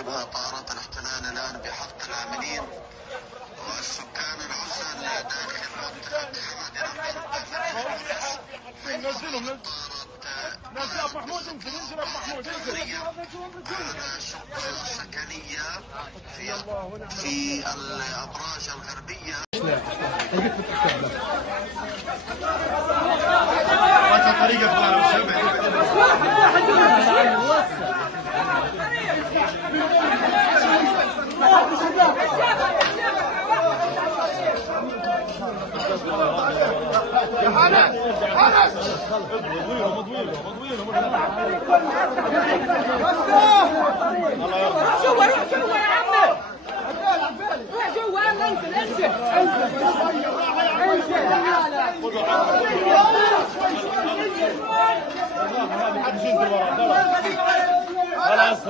ترتكبها طائرات الاحتلال الآن بحق العاملين والسكان العزل داخل منطقة حمادي نزلهم نزل ابو محمود، انزل ابو محمود على شقة سكنية في الأبراج الغربية. يا حنان مضويله روح جوا يا عمي، روح جوا انزل خلاص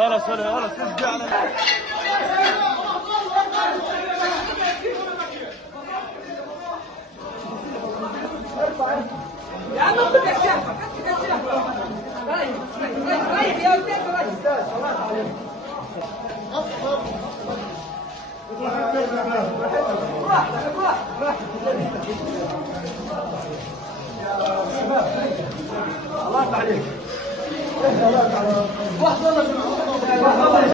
يا عم خد الشاحة رايح يا استاذ رايح الله عليك.